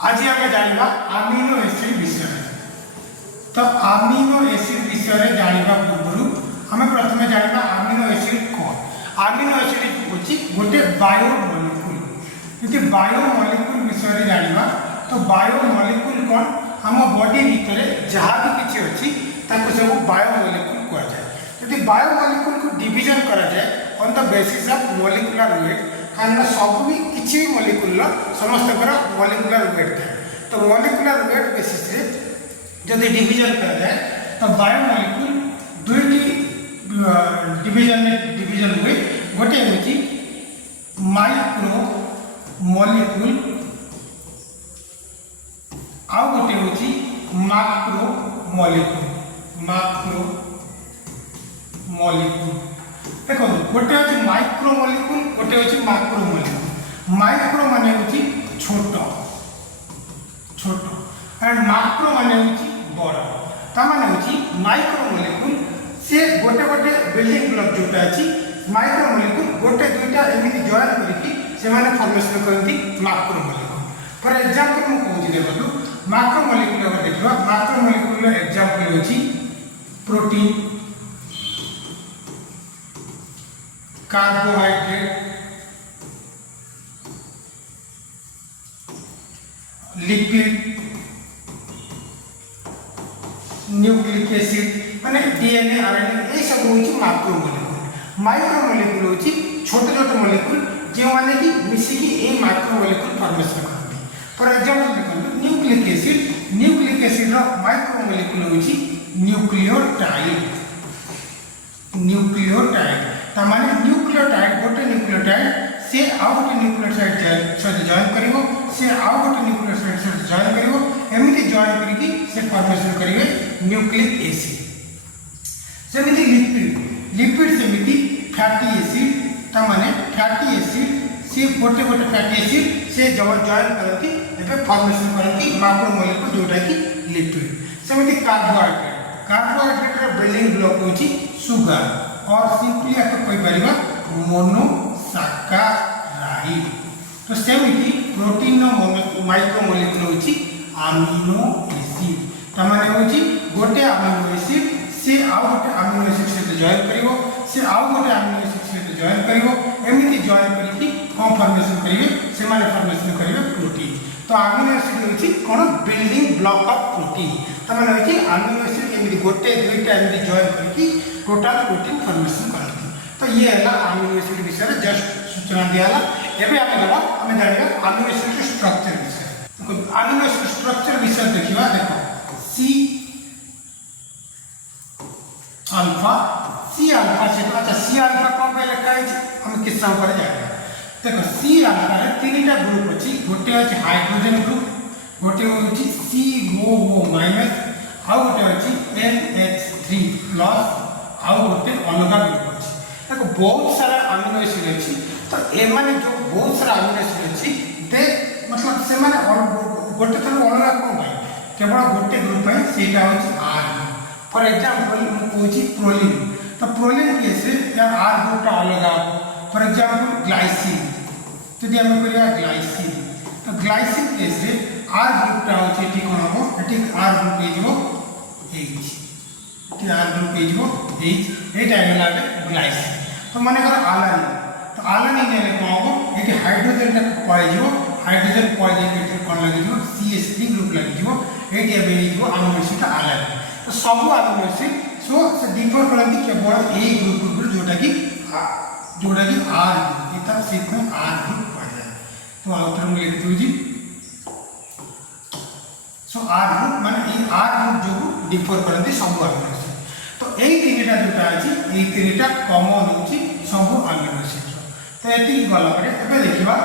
आज आम जाना आमिनो एसिड विषय। तो आमिनो एसिड विषय जाना पूर्व आम प्रथम जाना आमिनो एसिड कौन। आमिनो एसिड हूँ गोटे बायोमोलिक्यूल। यदि बायोमोलिक्यूल विषय जाना तो बायोमोलिक्यूल कौन आम बॉडी भितर जहाँ भी किसी अच्छी सब बायोमोलिक्यूल कहुए। यदि बायोमोलिक्यूल को डिविजन करा जाए on the basis of molecular weight कारण सब भी किसी भी मोलिकुल समस्त मोलिकुलर वेट था। तो मोलिकुलर वेट बेसिस रे जदि डिविजन करा जाए तो बायोमोलिक्यूल दुईटी डिविजन हुए। गोटे हूँ माइक्रो मोलिकुल आउ गोटे हूँ माक्रो मोलिकुल। माक्रो मोलिकुल देखो गोटे हूँ माइक्रो मोलिकुल गोटे हूँ माक्रो मोलिकुल। माइक्रो माने हूँ छोट छोट एंड माक्रो माने हूँ बड़। ताने हूँ माइक्रो मोलिकुल से गोटे गोटे बिल्डिंग ब्लॉक जोटा अच्छी माइक्रो मोलिकुल गोटे दुईटा एमती जॉइन करके फॉर्मेशन करती माक्रो मोलिकुल। फॉर एग्जांपल मुझे कहूँ देखो माक्रो मोलिकुल अगर देखा माक्रो मोलिकुल एग्जांपल हूँ protein carbohydrate lipid nucleic acid माने डीएनए आरएनए ये सब हूँ माक्रो मोलिकुल। माइक्रो मोलिकुल हूँ छोटे छोटे मोलिकुल जो मैंने कि मिसिकी ये माइक्रो मोलिकुल फॉर्मेशन करते। फॉर एग्जांपल देखो nucleic acid. Nucleic acid micro molecule हूँ न्यूक्लियोटाइड। न्यूक्लियोटाइड तामाने न्यूक्लियोटाइड गोटे न्यूक्लियोटाइड से आउ गोटे न्यूक्लियोसाइड सहित जॉइन करिवो से आउ गोटे न्यूक्लियोसाइड सहित जॉइन करिवो एमिति जॉइन करके से फॉर्मेशन करिवे न्यूक्लिक एसिड। सेमिति लिपिड लिपिड सेमिति फैटी एसिड तामाने फैटी एसिड से गोटे गोटे फैटी एसिड से जॉइन करती एबे फॉर्मेशन करती माक्रो मोलिकुल जोटा कि लिपिड। सेमिति कार्बोहाइड्रेट। कार्बोहाइड्रेट बिल्डिंग ब्लॉक होची सुगर और सिंपली आप कोई परिवा मोनोसैकाराइड। तो सेमिति प्रोटीन माइक्रो मोलिकुल होची अमीनो एसिड। तमाने होची गोटे अमीनो एसिड से आउ गोटे अमीनो एसिड सहित जॉइन करिवो से आउ गोटे अमीनो एसिड सहित जॉइन करिवो एमिति जॉइन करके कौन फॉर्मेशन करिवे से माने फॉर्मेशन करिवे प्रोटीन। तो अमीनो एसिड होची कोन बिल्डिंग ब्लॉक ऑफ प्रोटीन। तमाने होची अमीनो एसिड एमिति गोटे दुईटा एमिति जॉइन करके टोटल प्रोटीन फॉर्मेशन करती। तो ये है अमीनो एसिड विषय जस्ट सूचना दियाला। एबे आमे दबा आमे जानिबा अमीनो एसिड स्ट्रक्चर विषय। अमीनो एसिड स्ट्रक्चर विषय देखिबा देखो सी अल्फा से अच्छा सी अल्फा कौन पे लिखा है हम किस्सा ऊपर जाएगा। देखो सी अल्फा रे तीनटा ग्रुप अछि गोटे अछि हाइड्रोजन ग्रुप गोटे होछि COO- आउ गोटे अछि NH3+ आउ गोटे अलग ग्रुप अछि। देखो बहुत सारा अमीनो एसिड अछि। तो ए माने जो बहुत सारा अमीनो एसिड अछि दे मतलब से माने गोटे थन अलग कोन भाई केवल गोटे ग्रुप है सेटा होछि R। फॉर एग्जांपल हम कहूछि प्रोलिन। तो प्रोलिन केस या R ग्रुपटा अलग आ। फॉर एग्जांपल ग्लाइसिन यदि हम करिया ग्लाइसिन तो ग्लाइसिन केस रे R ग्रुपटा होछि एठी कोन हो एठी R ग्रुप हे जो H एठी R ग्रुप हे जो H ए टाइम लागे ग्लाइसिन। तो माने कर आलानिन तो आलानिन ने कोन हो एठी हाइड्रोजन टा पळे जो हाइड्रोजन पळे जे एठी कोन लागे जो CH3 ग्रुप लागे जो एठी अबे जो अमीनो एसिड आलानिन। तो सब अमीनो एसिड सो से डिफर करती केवल ए ग्रुप जोटा कि R इतना सीक्वेंस R ग्रुप पड़ जाए। तो आउटर में लिख दीजिए सो R ग्रुप माने ए R ग्रुप जो डिफर करती सब अमीनो एसिड। तो एई तीनटा जोटा अछि एई तीनटा कॉमन होछि सब अमीनो एसिड। तो एति गला परे एबे देखिबा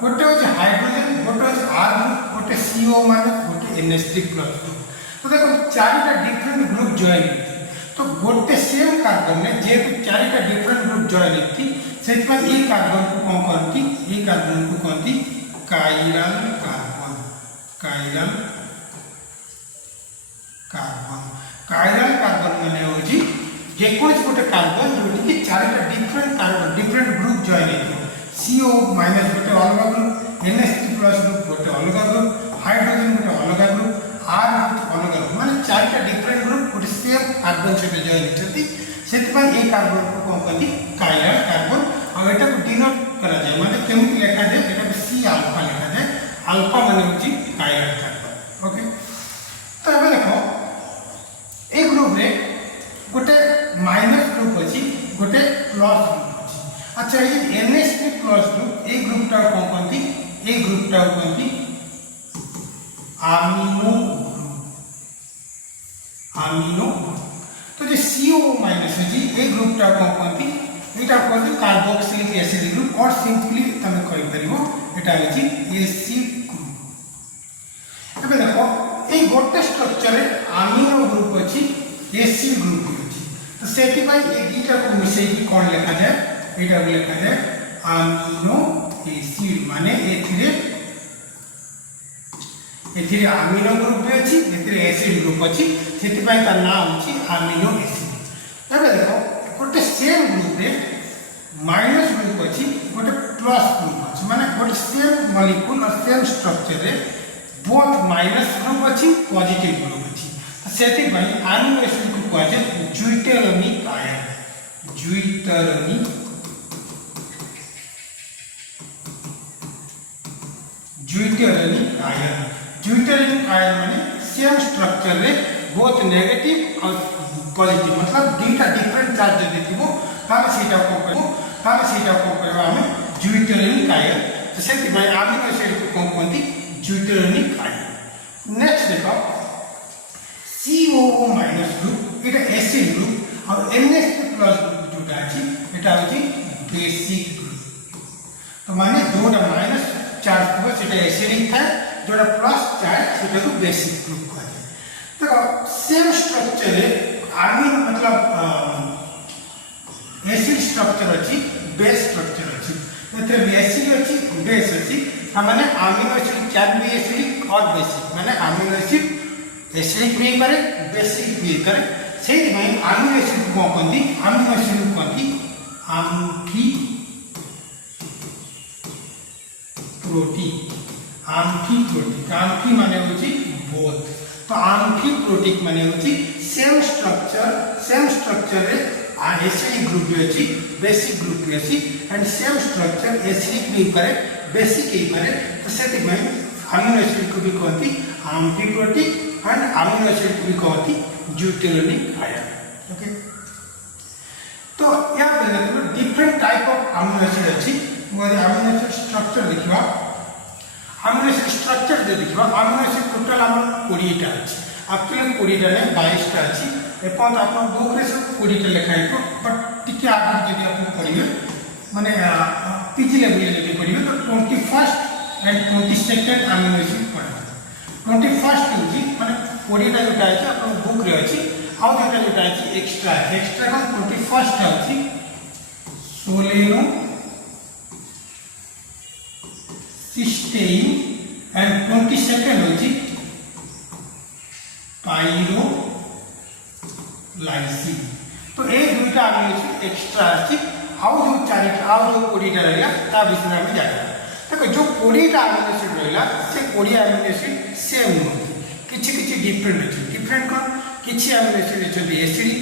गोटे होछि हाइड्रोजन गोटे होछि R ग्रुप गोटे CO गोटे NH3+। तो देखो चारिटा डिफरेंट ग्रुप जॉइन होती। तो गोटे सेम कार्बन में जेहेतु चारिटा डिफरेंट ग्रुप जॉइन होती से ये कार्बन को कौन कहती ये कार्बन को कहती chiral carbon. Chiral carbon chiral carbon माने होची जेकोज गोटे कार्बन जोटी कि चारिटा डिफरेंट ग्रुप जॉइन होती CO- गोटे अलग ग्रुप NH3+ ग्रुप गोटे अलग ग्रुप हाइड्रोजन गोटे अलग ग्रुप आर अलग ग्रुप माने चारटा डिफरेंट ग्रुप गोटे सेम कार्बन सहित जॉइन होती से ए कार्बन को कौन कहते कायरल कार्बन और एटा को डिनोट करा जाए माने केमिति लिखा जाए एटा को सी अल्फा लिखा जाए अल्फा माने होची कायरल कार्बन ओके। तो अब देखो ए ग्रुप रे गोटे माइनस ग्रुप अछि गोटे प्लस ग्रुप अछि। अच्छा ये NH3 plus group A group टा कौन कहती ए ग्रुप टा कहती अमीनो अमीनो। तो जो CO माइनस है जी ए ग्रुप टा कौन कहती एटा कहती कार्बोक्सिलिक एसिड ग्रुप और सिंपली तमे कहि परिबो एटा अछि AC ग्रुप। एबे देखो ए गोटे स्ट्रक्चर रे अमीनो ग्रुप अछि एसिड ग्रुप अछि तो सेति भाई ए दुटा को मिसई की कोन लिखा जाए एटा लिखा जाए अमीनो एसिड माने एथिरे अमीनो ग्रुप भी अछि एथिरे एसिड ग्रुप अछि सेति भाई तार नाम अछि अमीनो एसिड। एबे देखो गोटे सेम ग्रुप रे माइनस ग्रुप अछि गोटे प्लस ग्रुप अछि माने गोटे सेम मॉलिक्यूल और सेम स्ट्रक्चर रे बोथ माइनस ग्रुप अछि पॉजिटिव ग्रुप अछि तो सेति भाई अमीनो एसिड को कहै छै ज्यूटेरोनिक आयन ज्यूटेरोनिक आयन माने सेम स्ट्रक्चर रे बोथ नेगेटिव और पॉजिटिव मतलब दुटा डिफरेंट चार्ज जदि थिबो ताले सेटा को कहबा हम ज्यूटेरोनिक आयन तो सेति भाई अमीनो एसिड को कोन कहती ज्यूटेरोनिक आयन। नेक्स्ट देखो COO माइनस ग्रुप एटा एसिड ग्रुप और NH3 प्लस ग्रुप जोटा अछि एटा होची बेसिक ग्रुप। तो माने दोटा माइनस चार्ज को सेटा एसिडिक था जोटा प्लस चार्ज सेटा को बेसिक ग्रुप कहै छै। तो सेम स्ट्रक्चर रे अमीनो मतलब एसिड स्ट्रक्चर अछि बेस स्ट्रक्चर अछि मतलब एसिड अछि बेस अछि माने amino acid can be acidic और बेसिक माने अमीनो एसिड एसिडिक भी करे बेसिक भी करे सेति भाई अमीनो एसिड को कहती अमीनो एसिड को कहती आम्फी माने होची बोथ तो आम्फीप्रोटिक माने होची सेम स्ट्रक्चर रे एसिडिक ग्रुप भी अछि बेसिक ग्रुप भी अछि एंड सेम स्ट्रक्चर एसिडिक भी करे बेसिक ही करे तो सेति भाई अमीनो एसिड को भी कहती आम्फीप्रोटिक एंड अमीनो एसिड को भी कहती ज्यूटेरोनिक आयन ओके। तो या पे different type of amino acid अछि मोर अमीनो एसिड स्ट्रक्चर देखिबा अमीनो एसिड स्ट्रक्चर दे देखिबा अमीनो एसिड टोटल हमर 20 टा अछि एक्चुअली 20 टा नै 22 टा अछि एपन आपन बुक रे सब 20 टा लिखा है बट टिके आगे जदि आपन पढिबे माने पीजी लेवल जदि पढिबे तो 21st and 22nd amino acid पढा 21st होजी माने 20 टा जोटा अछि आपन बुक रे अछि आउ जोटा जोटा अछि एक्स्ट्रा का 21st अछि सोलेनो सिस्टीन एंड 22nd होची पाइरो लाइसिन तो ए दुईटा अमीनो एसिड एक्स्ट्रा अछि आउ जो चारिटा आउ जो 20 टा रहला ता विषय में जाना देखो जो 20 टा अमीनो एसिड रहला से 20 अमीनो एसिड सेम होती किछि डिफरेंट अछि डिफरेंट कोन किछि अमीनो एसिड अछि एसिडिक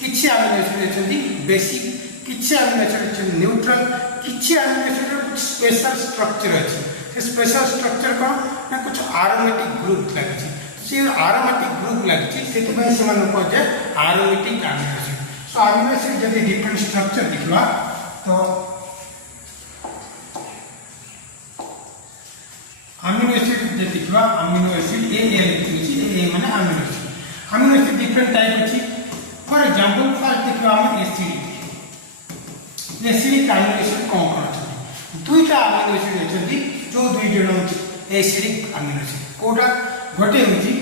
किछि अमीनो एसिड अछि बेसिक किछि अमीनो एसिड अछि न्यूट्रल किछि अमीनो एसिड कुछ स्पेशल स्ट्रक्चर अछि स्पेशल स्ट्रक्चर को ना कुछ एरोमेटिक ग्रुप लागी से एरोमेटिक ग्रुप लागी सेति भाई से मन को जे एरोमेटिक अमीनो एसिड सो अमीनो एसिड जदि डिफरेंट स्ट्रक्चर दिखला तो अमीनो एसिड जे दिखला अमीनो एसिड ए लिखि ए माने अमीनो एसिड डिफरेंट टाइप अछि फॉर एग्जांपल फर्स्ट दिखला हम एसिडिक अमीनो एसिड कोन अछि दुईटा अमीनो एसिड अछि जो दुई जण एसिडिक अमीनो एसिड कोटा गोटे होची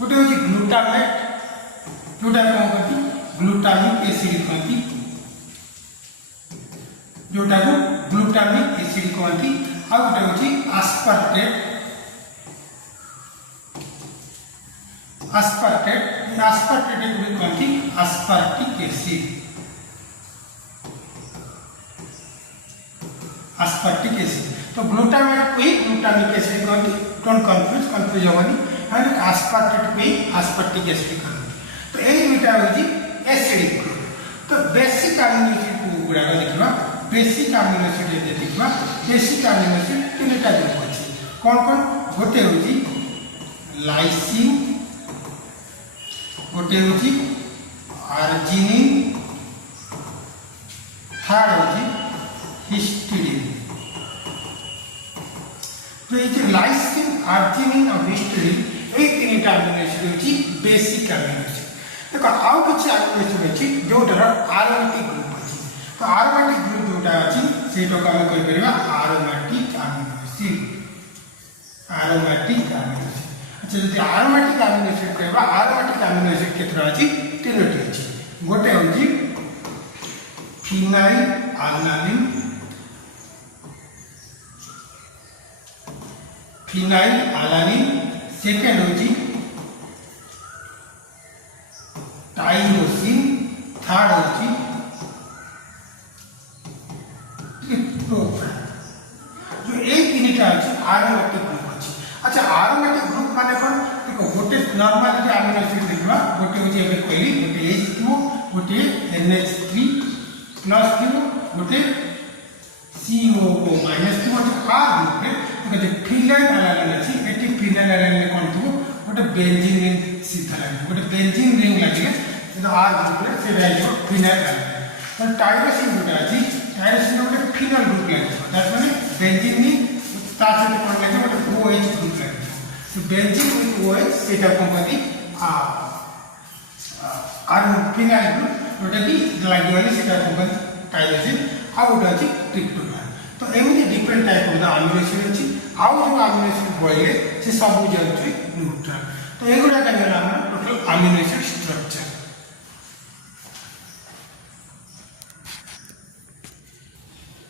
गोटे होची ग्लूटामेट जोटा कोन करती ग्लूटामिक एसिड कहती जोटा को ग्लूटामिक एसिड कहती आ गोटे होची aspartate aspartate गुड़ी कहती aspartic acid तो ग्लूटामेट को ही ग्लूटामिक एसिड कहती डोंट कंफ्यूज होनी एंड aspartate को ही aspartic एसिड कहती तो यही दुईटा होची एसिडिक ग्रुप तो बेसिक अमीनो एसिड को गुडा देखिबा बेसिक अमीनो एसिड जे देखिबा बेसिक अमीनो एसिड तीनटा ग्रुप अछि कोन गोटे होची लाइसिन गोटे होची आर्जिनिन थर्ड होची हिस्टिडीन तो ये लाइसिन आर्जिनिन और हिस्टिडीन ए तीनटा अमीनो एसिड होची बेसिक अमीनो एसिड देखो आउ किछि अमीनो एसिड अछि जोटार एरोमेटिक ग्रुप अछि तो एरोमेटिक ग्रुप जोटा अछि सेटा को हम कहि परिबा एरोमेटिक अमीनो एसिड अच्छा जदि एरोमेटिक अमीनो एसिड कहबा एरोमेटिक अमीनो एसिड केतरा अछि तीनटी अछि गोटे होछि फिनाइल अलानिन सेकेंड होछि टाइरोसिन थर्ड होछि ट्रिप्टोफैन जो ए तीनटा अछि एरोमेटिक ग्रुप अछि अच्छा एरोमेटिक ग्रुप माने कोन देखो गोटे नॉर्मल जे अमीनो एसिड देखबा गोटे होछि एबे कहली गोटे H2 गोटे NH3 प्लस थियो गोटे CO2 माइनस थियो तो आ ग्रुप में देखो जे फिनाइल अलानिन अछि एटी फिनाइल अलानिन कोन थियो गोटे बेंजीन रिंग सीधा लागे गोटे बेंजीन रिंग लागे तो आ ग्रुप में से रहइयो फिनाइल अलानिन तो टाइरोसिन गोटे अछि टाइरोसिन गोटे फिनाइल ग्रुप लागे दैट माने बेंजीन रिंग तार से कोन लागे गोटे OH ग्रुप लागे तो बेंजीन विथ OH सेटा कोन कहती फिनाइल ग्रुप गोटे की लागे वाली सेटा कोन कहती टाइरोसिन आ गोटे अछि ट्रिप्टोफैन तो एमिति different type of the amino acid अछि आउ जो अमीनो एसिड बोइले से सब जाउछि न्यूट्रल तो एगुडा का गेला हम टोटल अमीनो एसिड